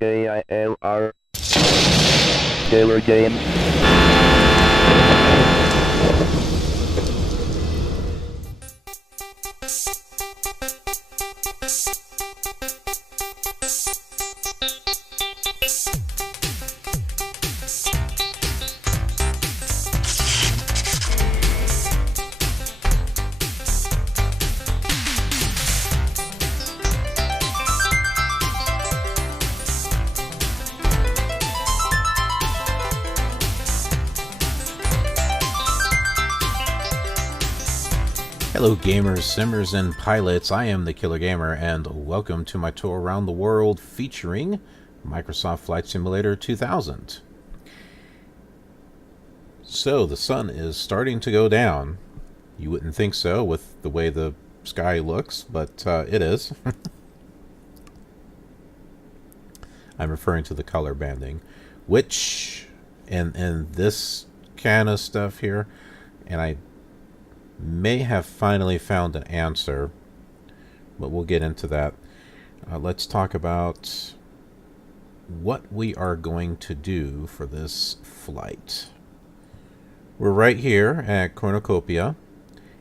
KILR Killer Games. Hello gamers, simmers, and pilots. I am the Killer Gamer, and welcome to my tour around the world featuring Microsoft Flight Simulator 2000. So, the sun is starting to go down. You wouldn't think so with the way the sky looks, but it is. I'm referring to the color banding, which, and this kind of stuff here, and I may have finally found an answer, but we'll get into that. Let's talk about what we are going to do for this flight. We're right here at Cornucopia,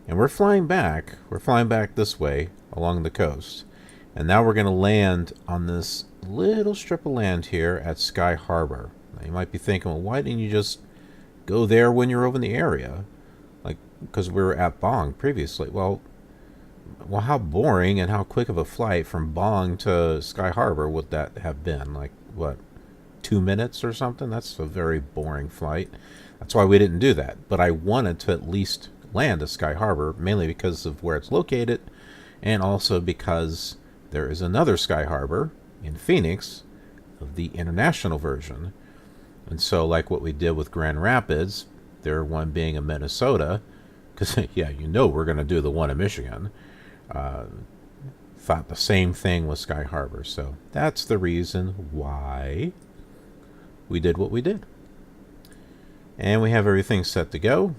and we're flying back. We're flying back this way along the coast. And now we're going to land on this little strip of land here at Sky Harbor. Now you might be thinking, well, why didn't you just go there when you're over in the area? Because we were at Bong previously. Well, how boring and how quick of a flight from Bong to Sky Harbor would that have been? Like, what, 2 minutes or something? That's a very boring flight. That's why we didn't do that. But I wanted to at least land at Sky Harbor, mainly because of where it's located, and also because there is another Sky Harbor in Phoenix of the international version. And so, like what we did with Grand Rapids, there one being in Minnesota, because, yeah, you know we're going to do the one in Michigan. Thought the same thing with Sky Harbor. So that's the reason why we did what we did. And we have everything set to go.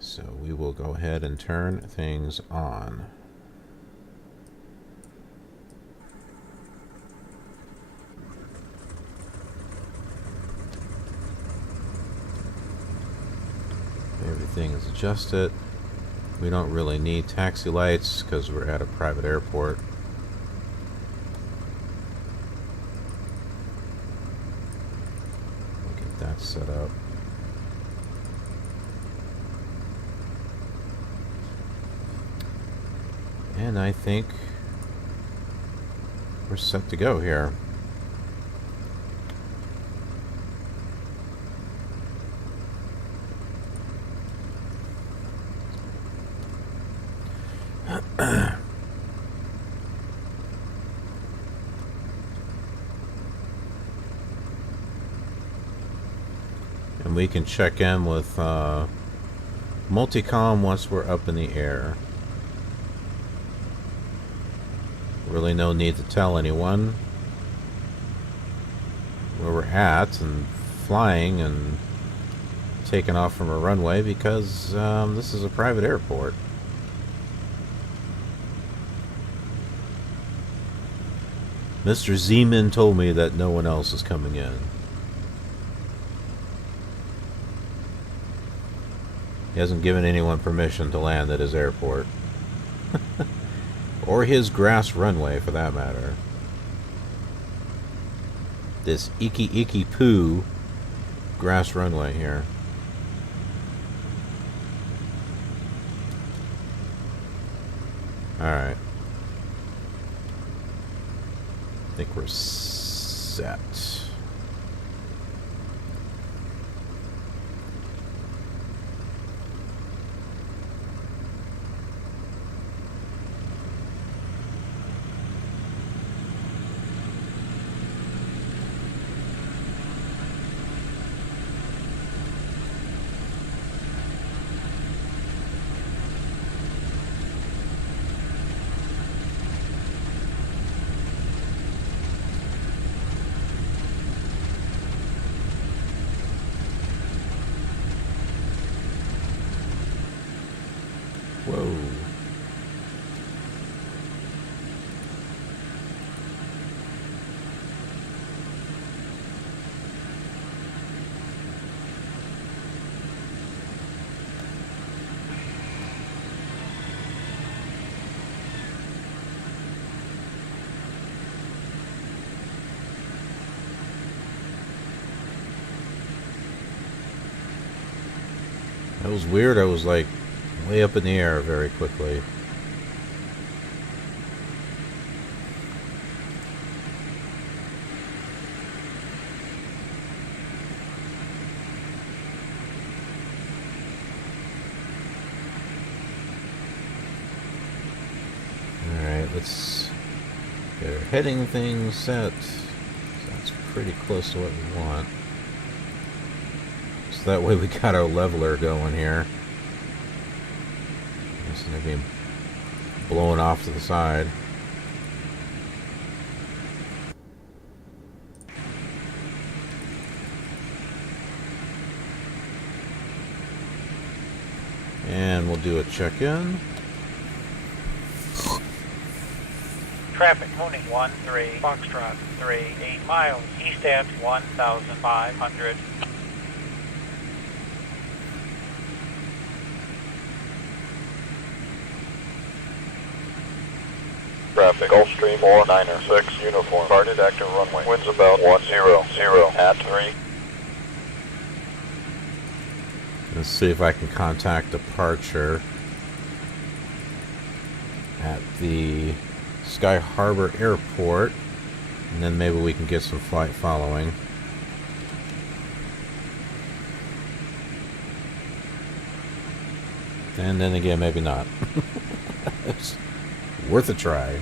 So we will go ahead and turn things on. Everything is adjusted. We don't really need taxi lights because we're at a private airport. We'll get that set up. And I think we're set to go here. And we can check in with multicom once we're up in the air. Really no need to tell anyone where we're at and flying and taking off from a runway because this is a private airport. Mr. Zeman told me that no one else is coming in. He hasn't given anyone permission to land at his airport. Or his grass runway, for that matter. This icky poo grass runway here. Alright. I think we're set. That was weird. I was like way up in the air very quickly. Alright, let's get our heading thing set. So that's pretty close to what we want. So that way we got our leveler going here. Instead of being blown off to the side. And we'll do a check-in. Traffic morning 13 Foxtrot 3 8 miles east at 1,500. Traffic Gulfstream 4906 uniform started active runway winds about 100 at 3. Let's see if I can contact departure at the Sky Harbor Airport, and then maybe we can get some flight following. And then again, maybe not. It's worth a try.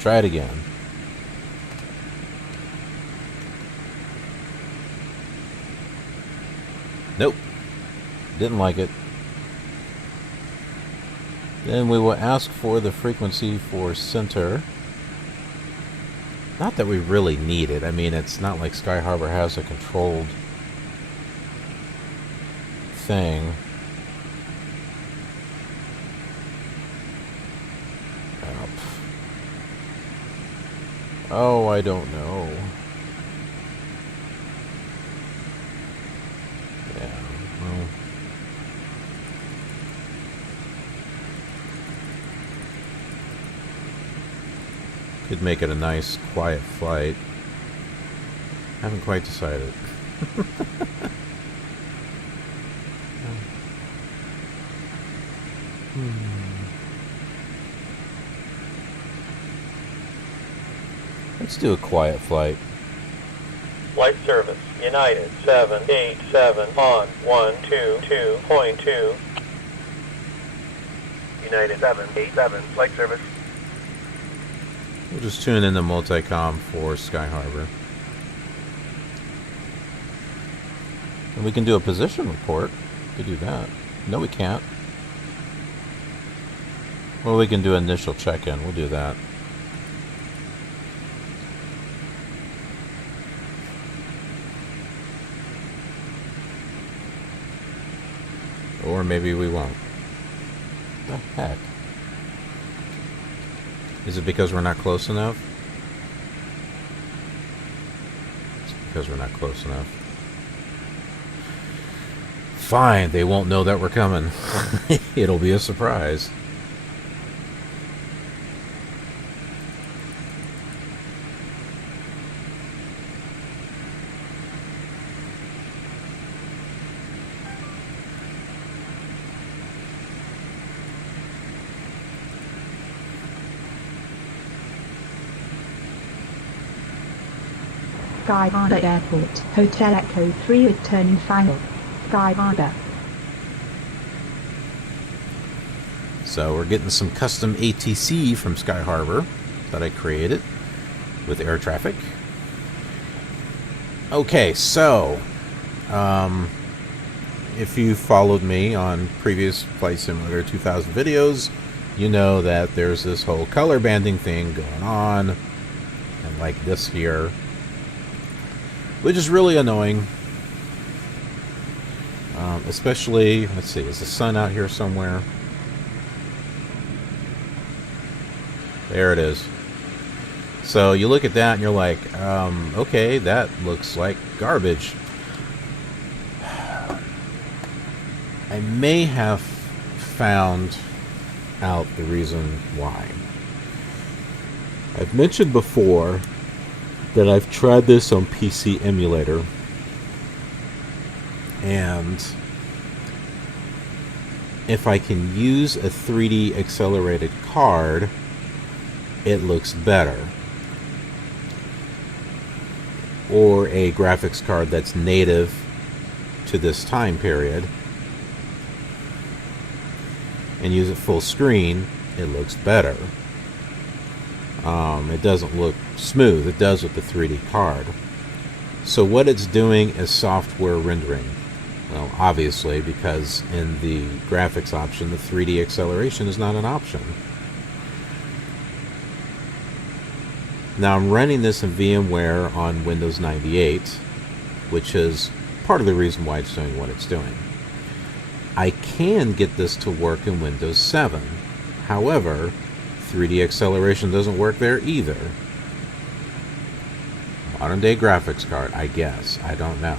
Try it again. Nope. Didn't like it. Then we will ask for the frequency for center. Not that we really need it. I mean, it's not like Sky Harbor has a controlled thing. Oh, I don't know. Yeah, well. Could make it a nice, quiet flight. Haven't quite decided. Let's do a quiet flight. Flight service, United 787 on 122.2. United 787, flight service. We'll just tune in the multicom for Sky Harbor. And we can do a position report. We could do that. No, we can't. Well, we can do initial check-in. We'll do that. Or maybe we won't. What the heck? Is it because we're not close enough? It's because we're not close enough. Fine, they won't know that we're coming. It'll be a surprise. Sky Harbor Airport, Hotel Echo 3 returning final. Sky Harbor. So we're getting some custom ATC from Sky Harbor that I created with air traffic. Okay, so if you followed me on previous Flight Simulator 2000 videos, you know that there's this whole color banding thing going on, and like this here, which is really annoying. Especially, let's see, is the sun out here somewhere? There it is. So you look at that and you're like, okay, that looks like garbage. I may have found out the reason why. I've mentioned before that I've tried this on PC emulator, and if I can use a 3D accelerated card, it looks better. Or a graphics card that's native to this time period, and use it full screen, it looks better. It doesn't look smooth. It does with the 3D card. So what it's doing is software rendering. Well, obviously, because in the graphics option, the 3D acceleration is not an option. Now I'm running this in VMware on Windows 98, which is part of the reason why it's doing what it's doing. I can get this to work in Windows 7. However, 3D acceleration doesn't work there either. Modern day graphics card, I guess. I don't know.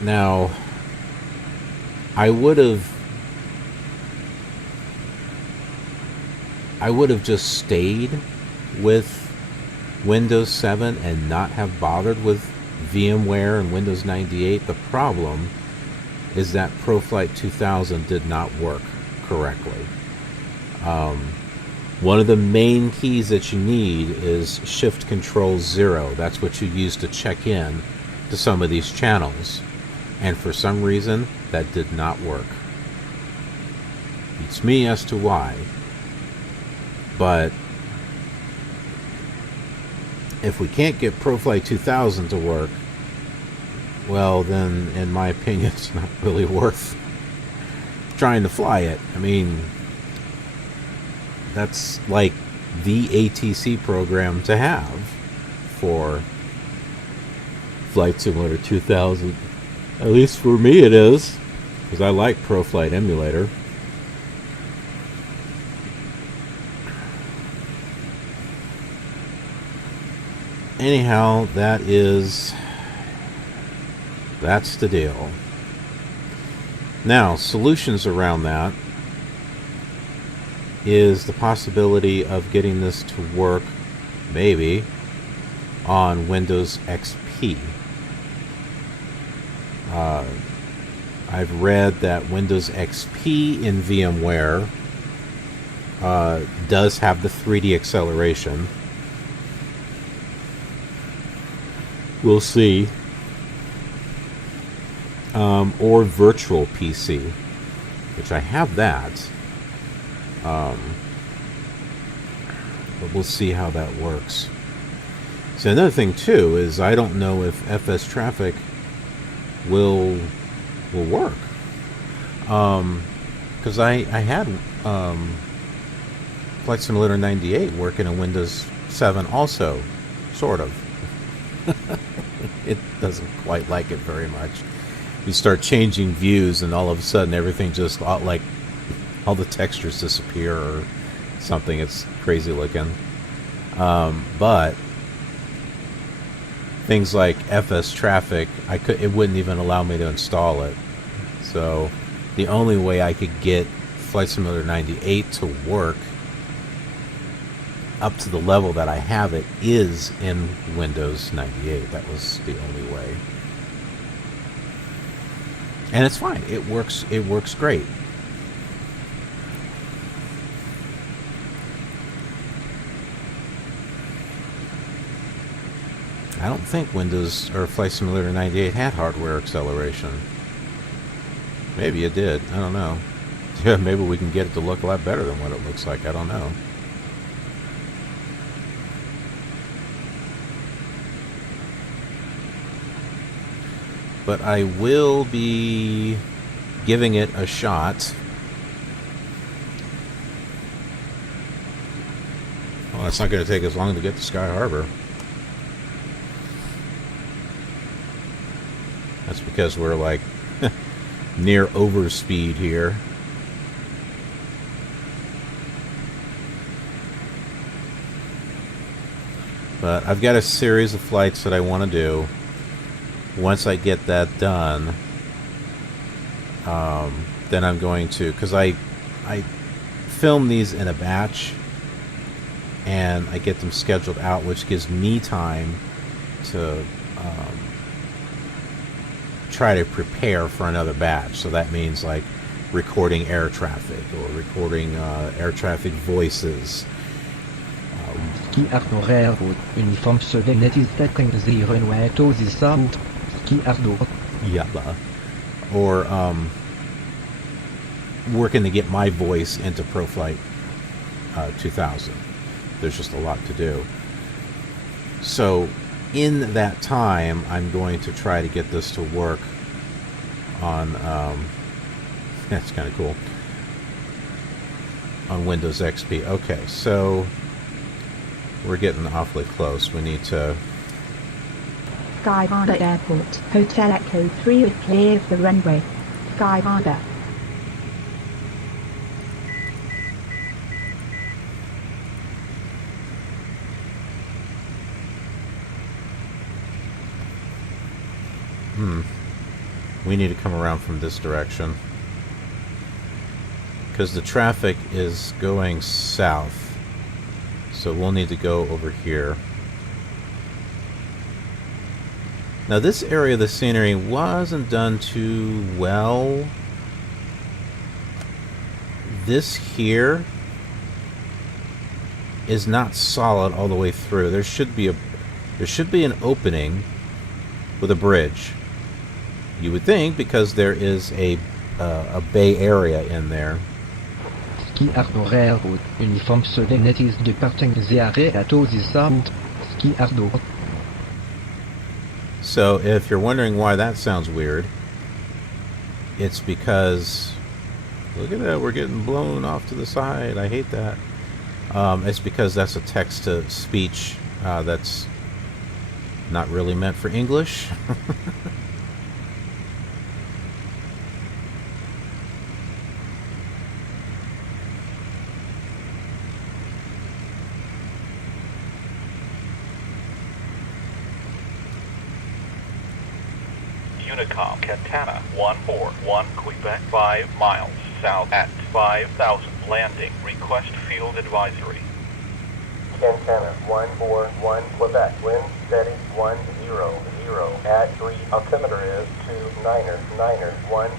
Now, I would have just stayed with Windows 7 and not have bothered with VMware and Windows 98. The problem is that ProFlight 2000 did not work correctly. One of the main keys that you need is Shift Control 0. That's what you use to check in to some of these channels. And for some reason, that did not work. Beats me as to why. But if we can't get ProFlight 2000 to work, well, then, in my opinion, it's not really worth trying to fly it. I mean, that's like the ATC program to have for Flight Simulator 2000. At least for me it is, because I like ProFlight emulator. Anyhow, that's the deal. Now, solutions around that is the possibility of getting this to work, maybe, on Windows XP. I've read that Windows XP in VMware does have the 3D acceleration. We'll see. Or Virtual PC, which I have that. But we'll see how that works. So another thing too is I don't know if FSTraffic will work. Because I had Flight Simulator 98 working in Windows 7 also, sort of. It doesn't quite like it very much. You start changing views and all of a sudden everything just, like, all the textures disappear or something. It's crazy looking. But things like FSTraffic, it wouldn't even allow me to install it. So the only way I could get Flight Simulator 98 to work up to the level that I have it is in Windows 98. That was the only way. And it's fine. It works great. I don't think Windows or Flight Simulator 98 had hardware acceleration. Maybe it did. I don't know. Yeah, maybe we can get it to look a lot better than what it looks like. I don't know. But I will be giving it a shot. Well, it's not going to take as long to get to Sky Harbor. That's because we're like near overspeed here. But I've got a series of flights that I want to do. Once I get that done, then I'm going to, because I film these in a batch and I get them scheduled out, which gives me time to try to prepare for another batch. So that means like recording air traffic or recording air traffic voices. Ski horaire uniform Net is taking the runway to the south. Ski Yabba. Or working to get my voice into ProFlight 2000. There's just a lot to do. So in that time, I'm going to try to get this to work on, that's kind of cool, on Windows XP. Okay, so we're getting awfully close. We need to... Sky Harbor Airport, Hotel Echo 3 is clear of the runway. Sky Harbor. We need to come around from this direction, because the traffic is going south, so we'll need to go over here. Now this area of the scenery wasn't done too well. This here is not solid all the way through. There should be an opening with a bridge. You would think, because there is a bay area in there. Ski horaire uniform Net is departing the area to the south. Ski Ardo. So if you're wondering why that sounds weird, it's because, look at that, we're getting blown off to the side. I hate that. It's because that's a text-to-speech that's not really meant for English. Unicom, Katana, 141, Quebec, 5 miles south at 5,000. Landing, request field advisory. Katana, 141, Quebec, wind steady, 100, at 3, altimeter is 29er, 1.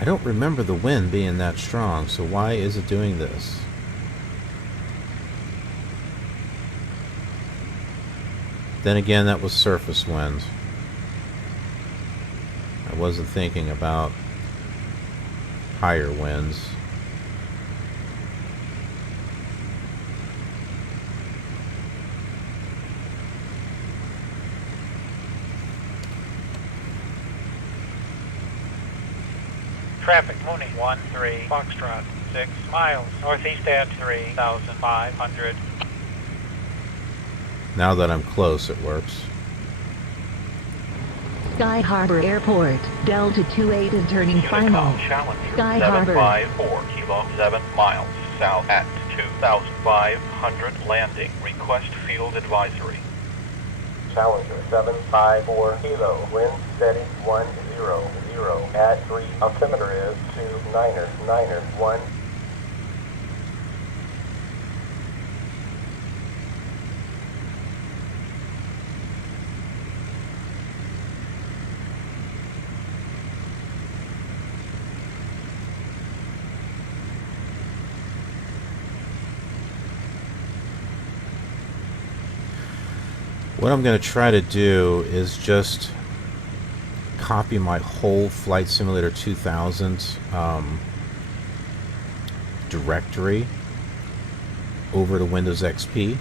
I don't remember the wind being that strong, so why is it doing this? Then again, that was surface wind. I wasn't thinking about higher winds. Traffic moving 13 Foxtrot, 6 miles northeast at 3,500. Now that I'm close, it works. Sky Harbor Airport, Delta 28 is turning final. Challenger, Sky Harbor. 754, kilo, 7 miles south at 2,500. Landing, request field advisory. Challenger, 754, kilo, wind steady, 100, at 3, altimeter is 29er, 1. What I'm going to try to do is just copy my whole Flight Simulator 2000 directory over to Windows XP.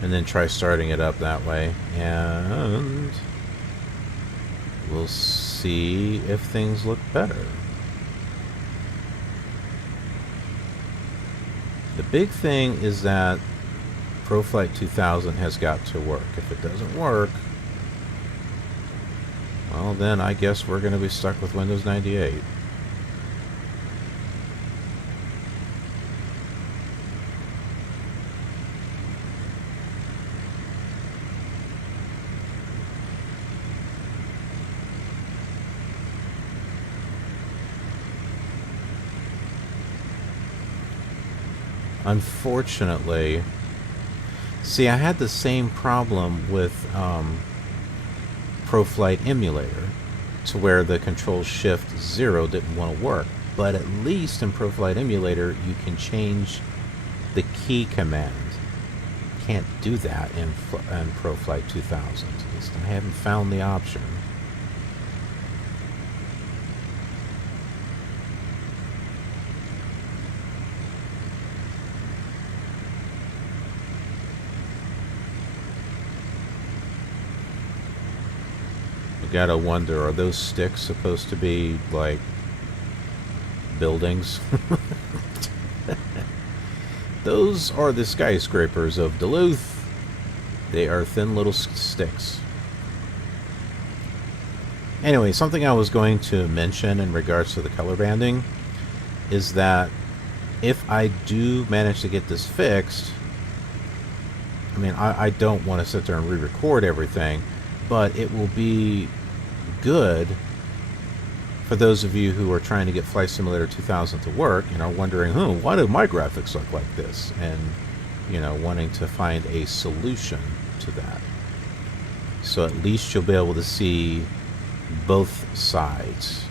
And then try starting it up that way. And we'll see if things look better. The big thing is that ProFlight 2000 has got to work. If it doesn't work, well, then I guess we're going to be stuck with Windows 98. unfortunately, see, I had the same problem with ProFlight emulator, to where the Control Shift 0 didn't want to work. But at least in ProFlight emulator, you can change the key command. Can't do that in ProFlight 2000. At least I haven't found the option. You gotta wonder, are those sticks supposed to be like buildings? Those are the skyscrapers of Duluth. They are thin little sticks. Anyway, something I was going to mention in regards to the color banding is that if I do manage to get this fixed, I mean, I don't want to sit there and re-record everything, but it will be good for those of you who are trying to get Flight Simulator 2000 to work and are wondering, why do my graphics look like this? And, you know, wanting to find a solution to that. So at least you'll be able to see both sides.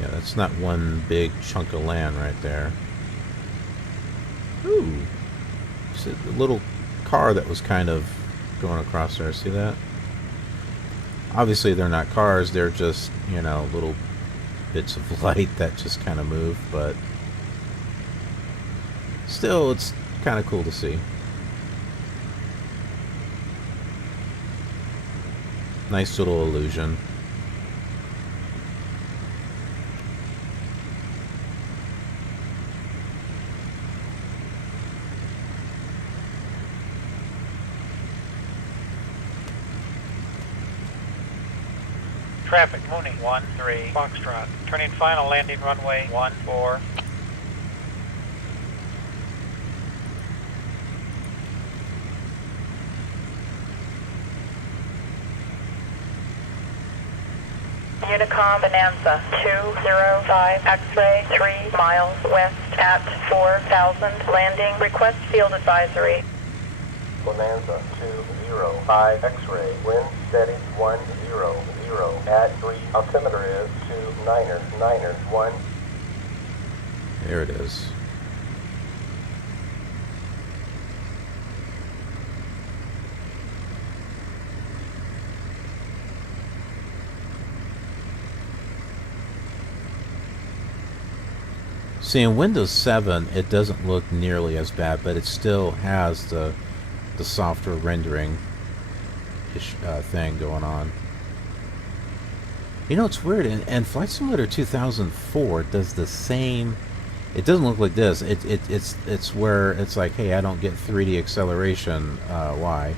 Yeah, that's not one big chunk of land right there. Ooh. See the little car that was kind of going across there. See that? Obviously they're not cars, they're just, you know, little bits of light that just kind of move, but still it's kind of cool to see. Nice little illusion. Traffic, Mooney, 13 Foxtrot. Turning final landing runway 14. Unicom Bonanza 205 X-ray 3 miles west at 4,000 landing. Request field advisory. Bonanza 205 X-ray, wind steady 100 at 3. Altimeter is 2991. There it is. See, in Windows 7, it doesn't look nearly as bad, but it still has the software rendering thing going on. You know, it's weird, and Flight Simulator 2004 does the same. It doesn't look like this. It's where it's like, hey, I don't get 3D acceleration. Why?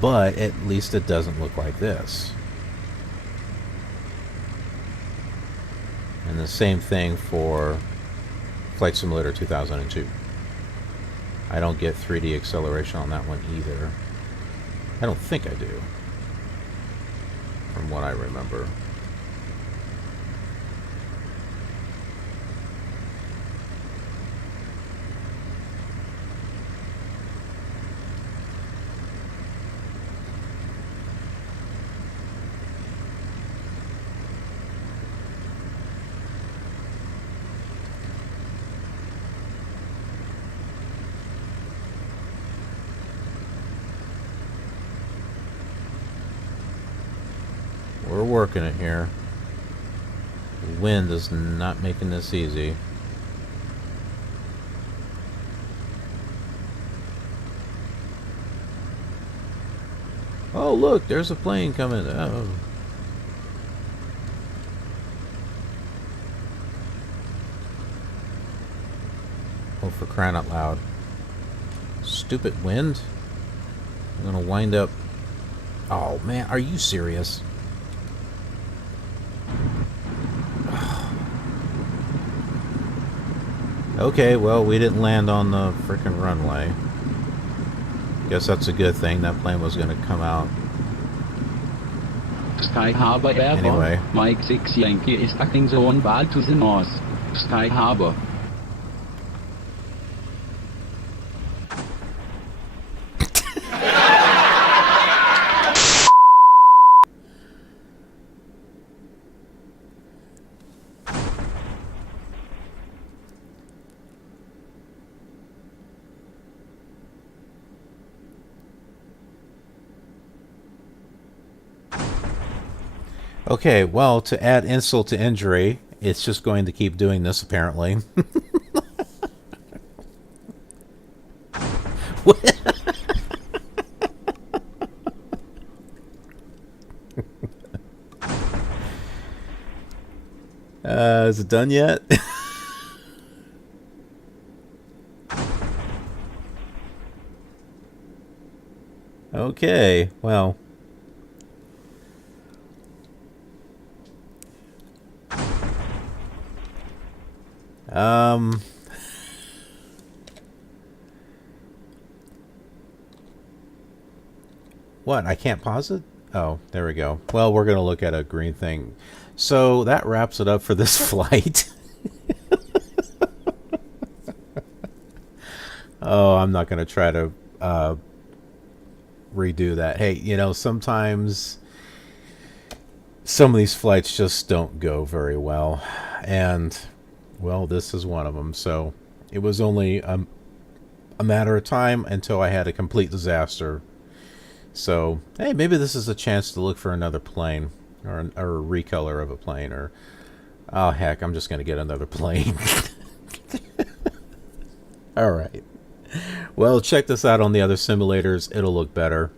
But at least it doesn't look like this. And the same thing for Flight Simulator 2002. I don't get 3D acceleration on that one either. I don't think I do, from what I remember. We're working it here. The wind is not making this easy. Oh, look, there's a plane coming. Oh. Oh, for crying out loud. Stupid wind. I'm gonna wind up. Oh, man, are you serious? Okay, well, we didn't land on the frickin' runway. Guess that's a good thing. That plane was going to come out. Sky Harbor Airport. Anyway. Mike 6 Yankee is acting zone bad to the north. Sky Harbor. Okay, well, to add insult to injury, it's just going to keep doing this, apparently. Is it done yet? Okay, well. What? I can't pause it? Oh, there we go. Well, we're going to look at a green thing. So that wraps it up for this flight. Oh, I'm not going to try to redo that. Hey, you know, sometimes some of these flights just don't go very well. And, well, this is one of them. So it was only a matter of time until I had a complete disaster. So, hey, maybe this is a chance to look for another plane, or a recolor of a plane, or, oh, heck, I'm just going to get another plane. All right. Well, check this out on the other simulators. It'll look better.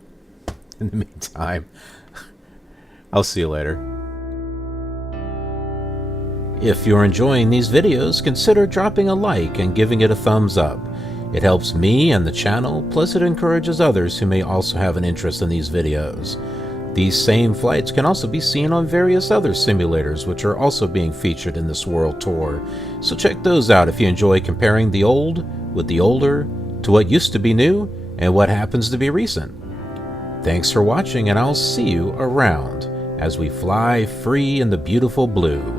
In the meantime, I'll see you later. If you're enjoying these videos, consider dropping a like and giving it a thumbs up. It helps me and the channel, plus it encourages others who may also have an interest in these videos. These same flights can also be seen on various other simulators which are also being featured in this world tour, so check those out if you enjoy comparing the old with the older, to what used to be new, and what happens to be recent. Thanks for watching, and I'll see you around as we fly free in the beautiful blue.